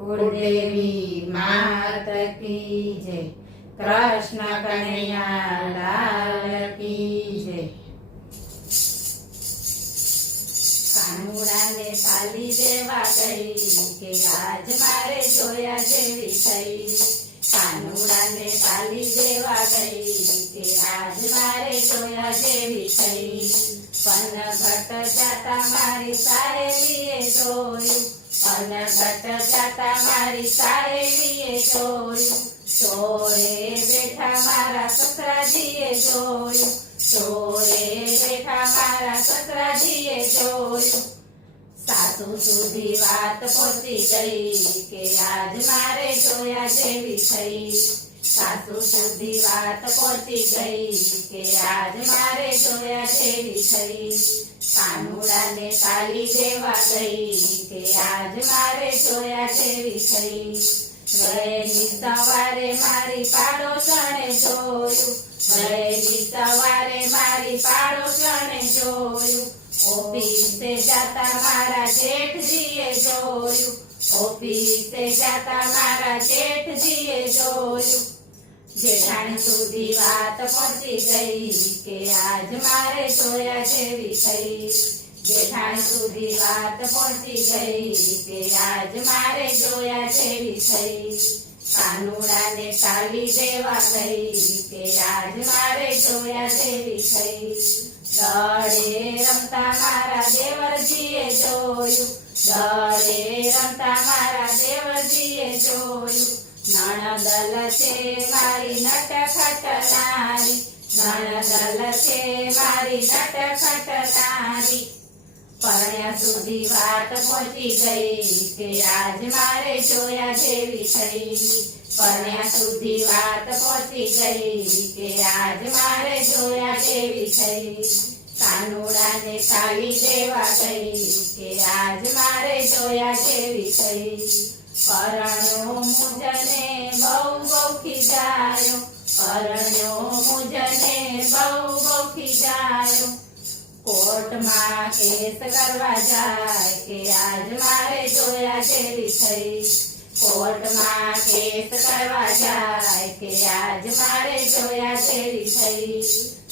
કુળદેવી માત કી જય, કૃષ્ણ કનૈયા લાલ કી જય। કાનુડાને પાલી દેવા ગઈ કે આજ મારે જોયા જેવી થઈ। કાનુડાને પાલી દેવા ગઈ કે આજ મારે જોયા જેવી થઈ। પનઘટ જાતા મારી સાહેલીએ જોયું, પનઘટ જાતા મારી સાહેલીએ જોયું। ચોરે બેઠા મારા સસરાજીએ જોયું, ચોરે બેઠા મારા સસરાજીએ જોયું। સાસુ સુધી વાત પહોંચી ગઈ કે આજ મારે જોયા જેવી થઈ। સાસુ સુધી વાત પહોંચી ગઈ કે આજ મારે જોયા જેવી થઈ। કાનુડાને પાલી દેવા ગઈ કે આજ મારે જોયા જેવી થઈ। વહેલી સવારે મારી પાડોશણે જોયું, વહેલી સવારે મારી પાડોશણે જોયું। ઓફિસે જાતા મારા જેઠજીએ જોયું, ઓફિસે જાતા મારા જેઠજીએ જોયું। જેઠાણી સુધી વાત પહોંચી ગઈ કે આજ મારે જોયા જેવી થઈ। જેઠાણી સુધી વાત પહોંચી ગઈ કે આજ મારે જોયા જેવી થઈ। કાનુડાને પાલી દેવા ગઈ કે આજ મારે જોયા જેવી થઈ। દડે રમતા મારા દેવરજીએ જોયું, દડે રમતા મારા દેવરજીએ જોયું। નણદલ છે મારી નટખટ નારી, નણદલ છે મારી નટખટ નારી। પરણ્યા સુધી વાત પહોંચી ગઈ કે આજ મારે જોયા જેવી થઈ। પરણ્યા સુધી વાત પહોંચી ગઈ કે આજ મારે જોયા જેવી થઈ। કાનુડાને પાલી દેવા ગઈ કે આજ મારે જોયા જેવી થઈ। પરણ્યો મુજને બહુ બહુ ખીજાયો, પરણ્યો મુજને બહુ બહુ ખીજાયો। કોર્ટમાં કેસ કરવા જાય કે આજ મારે જોયા જેવી થઈ। કોર્ટમાં કેસ કરવા જાય કે આજ મારે જોયા જેવી થઈ।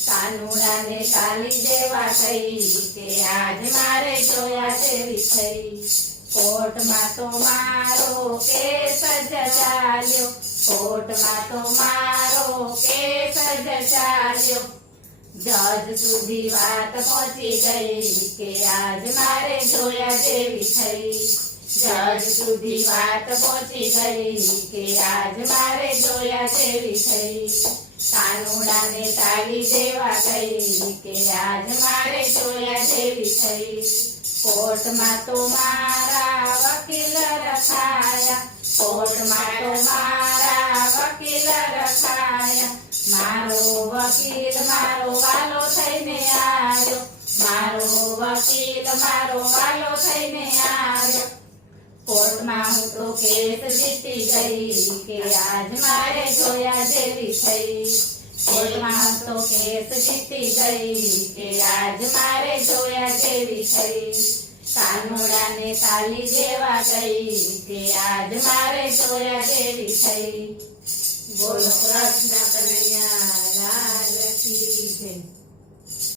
કાનુડાને પાલી દેવા ગઈ કે આજ મારે જોયા જેવી થઈ। કોર્ટમાં તો મારો કેસ જ ચાલ્યો, કોર્ટમાં તો મારો કેસ જ ચાલ્યો। જજ સુધી વાત પહોંચી ગઈ કે આજ મારે જોયા જેવી થઈ। જજ સુધી વાત પહોંચી ગઈ કે આજ મારે જોયા જેવી થઈ। કાનુડાને પાલી દેવા ગઈ કે આજ મારે જોયા જેવી થઈ। કોર્ટમાં તો મારા વકીલ રખાયા, કોર્ટમાં તો મારા વકીલ રખાયા। મારો વકીલ મારો વાલો થઈને આવ્યો, મારો વકીલ મારો વાલો થઈને આવ્યો। કોર્ટમાં હું તો કેસ જીતી ગઈ કે આજ મારે જોયા જેવી થઈ। કોર્ટમાં હું તો કેસ જીતી ગઈ કે આજ મારે જોયા જેવી થઈ। કાનુડાને પાલી દેવા ગઈ કે આજ મારે જોયા જેવી થઈ। બોલો કૃષ્ણ કનૈયા લાલ કી જય।